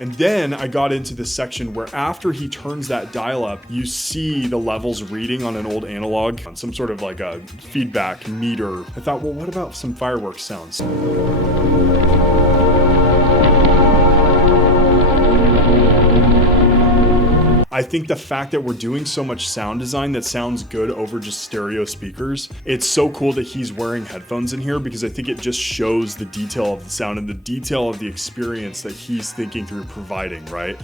And then I got into this section where after he turns that dial up, you see the levels reading on an old analog, on some sort of like a feedback meter. I thought, well, what about some fireworks sounds? I think the fact that we're doing so much sound design that sounds good over just stereo speakers, it's so cool that he's wearing headphones in here, because I think it just shows the detail of the sound and the detail of the experience that he's thinking through providing, right?